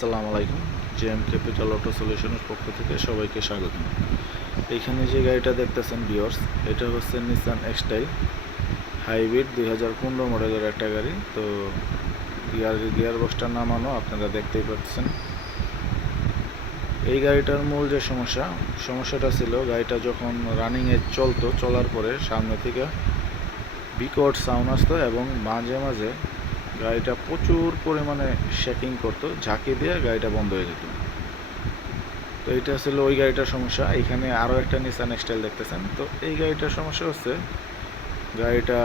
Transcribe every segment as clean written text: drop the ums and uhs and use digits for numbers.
আসসালামু আলাইকুম। JM capital auto সলিউশনের পক্ষ থেকে সবাইকে স্বাগতম। এইখানে যে গাড়িটা দেখতেছেন ভিউয়ার্স, এটা হচ্ছে নিসান এক্সটাইল হাইব্রিড 2015 মডেলের একটা গাড়ি। তো গিয়ার বক্সটা নামানো আপনারা দেখতেই পাচ্ছেন। এই গাড়িটার মূল যে সমস্যাটা ছিল, গাড়িটা যখন রানিংয়ে চলার পরে সামনে থেকে বিকট সাউন্ড আসতো এবং মাঝে মাঝে গাড়িটা প্রচুর পরিমাণে শেকিং করতো, ঝাঁকি দিয়ে গাড়িটা বন্ধ হয়ে যেত। তো এটা ছিল ওই গাড়িটার সমস্যা। এখানে আরও একটা নিসান এক্সটাইল দেখতেছেন। তো এই গাড়িটার সমস্যা হচ্ছে গাড়িটা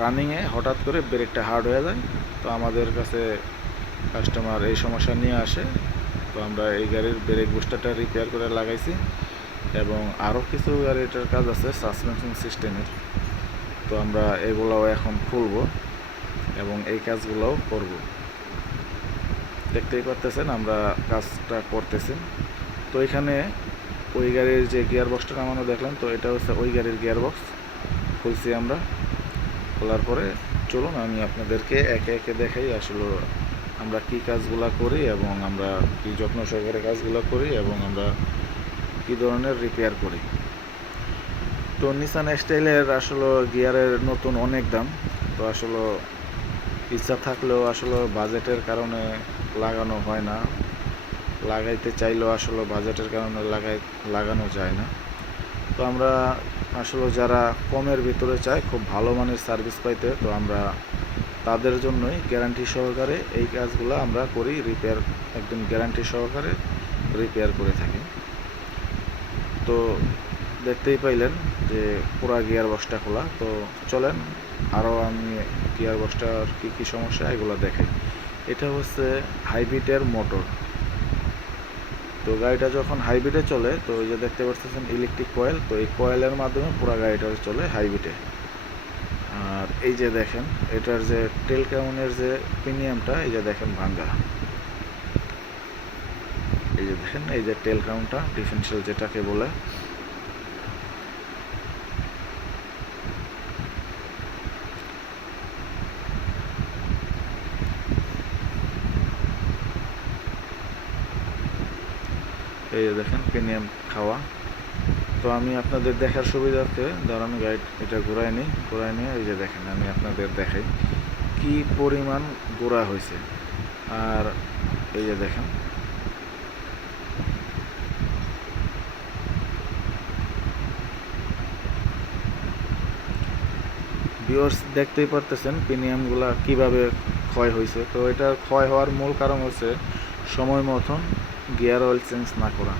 রানিংয়ে হঠাৎ করে ব্রেকটা হার্ড হয়ে যায়। তো আমাদের কাছে কাস্টমার এই সমস্যা নিয়ে আসে। তো আমরা এই গাড়ির ব্রেক বুস্টারটা রিপেয়ার করে লাগাইছি এবং আরও কিছু গাড়িটার কাজ আছে সাসপেনশন সিস্টেমের। তো আমরা এগুলোও এখন খুলবো এবং এই কাজগুলোও করব। দেখতেই পারতেছেন আমরা কাজটা করতেছি। তো এখানে ওই গাড়ির যে গিয়ার বক্সটা নামানো দেখলাম, তো এটা হচ্ছে ওই গাড়ির গিয়ার বক্স। খুলছি আমরা, খোলার পরে চলুন আমি আপনাদেরকে একে একে দেখাই আসলে আমরা কি কাজগুলো করি এবং আমরা কি যত্ন সহকারে কাজগুলো করি এবং আমরা কি ধরনের রিপেয়ার করি। তো নিসান এক্সটাইলের আসলে গিয়ারের নতুন অনেক দাম। তো আসলে ইচ্ছা থাকলেও আসলে বাজেটের কারণে লাগানো হয় না, লাগাইতে চাইলেও আসলে বাজেটের কারণে লাগানো যায় না। তো আমরা আসলে যারা কমের ভিতরে চায় খুব ভালো মানের সার্ভিস পাইতে, তো আমরা তাদের জন্যই গ্যারান্টি সহকারে এই কাজগুলো আমরা করি, রিপেয়ার একদম গ্যারান্টি সহকারে রিপেয়ার করে থাকি। তো দেখতেই পাইলেন যে পুরা গিয়ার বক্সটা খোলা। তো চলেন আরও আমি গিয়ার বক্সটার কী কী সমস্যা এগুলো দেখাই। এটা হচ্ছে হাইব্রিডের মোটর। তো গাড়িটা যখন হাইব্রিডে চলে, তো এই যে দেখতে পাচ্ছেন ইলেকট্রিক কয়েল, তো এই কয়েলের মাধ্যমে পুরো গাড়িটা চলে হাইব্রিডে। আর এই যে দেখেন এটার যে টেল কাউনের যে প্রিমিয়ামটা, এই যে দেখেন ভাঙ্গা। এই যে দেখেন এই যে টেল কাউনটা ডিফারেন্সিয়াল যেটাকে বলে, এই যে দেখেন প্রিমিয়াম খাওয়া। তো আমি আপনাদের দেখার সুবিধার্থে ধরেন গাইড এটা ঘোরায় নিয়ে এই যে দেখেন আমি আপনাদের দেখাই কি পরিমাণ গোড়া হয়েছে। আর এই যে দেখেন ভিউয়ার্স দেখতেই পারতেছেন প্রিমিয়ামগুলা কিভাবে ক্ষয় হয়েছে। তো এটা ক্ষয় হওয়ার মূল কারণ হচ্ছে সময় মতন গিয়ার অয়েল চেঞ্জ না করা।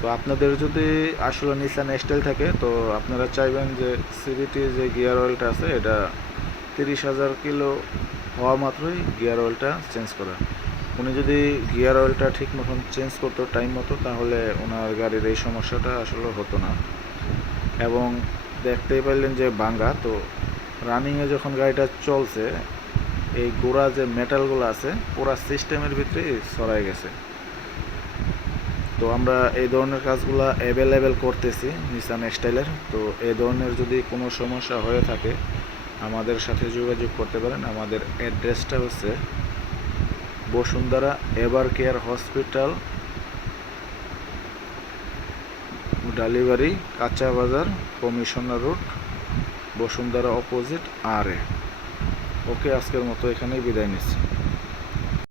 তো আপনাদের যদি আসলে নিসান এক্সটাইল থাকে, তো আপনারা চাইবেন যে সিভিটি যে গিয়ার অয়েলটা আছে এটা 30,000 কিলো হওয়া মাত্রই গিয়ার অয়েলটা চেঞ্জ করা। উনি যদি গিয়ার অয়েলটা ঠিক মতন চেঞ্জ করতো টাইম মতো, তাহলে ওনার গাড়ির এই সমস্যাটা আসলে হতো না। এবং দেখতেই পারলেন যে ভাঙ্গা। তো রানিংয়ে যখন গাড়িটা চলছে, এই গোড়া যে মেটালগুলো আছে পুরা সিস্টেমের ভিতরে ছড়াই গেছে। তো আমরা এই ধরনের কাজগুলো অ্যাভেলেবেল করতেছি নিসান এক্সটাইলের। তো এই ধরনের যদি কোনো সমস্যা হয়ে থাকে আমাদের সাথে যোগাযোগ করতে পারেন। আমাদের অ্যাড্রেসটা হচ্ছে Bashundhara ever care hospital, Dalibari, কাঁচা বাজার, কমিশনার রোড, বসুন্ধরা অপোজিট আর এ। ওকে, আজকের মতো এখানেই বিদায় নিচ্ছি।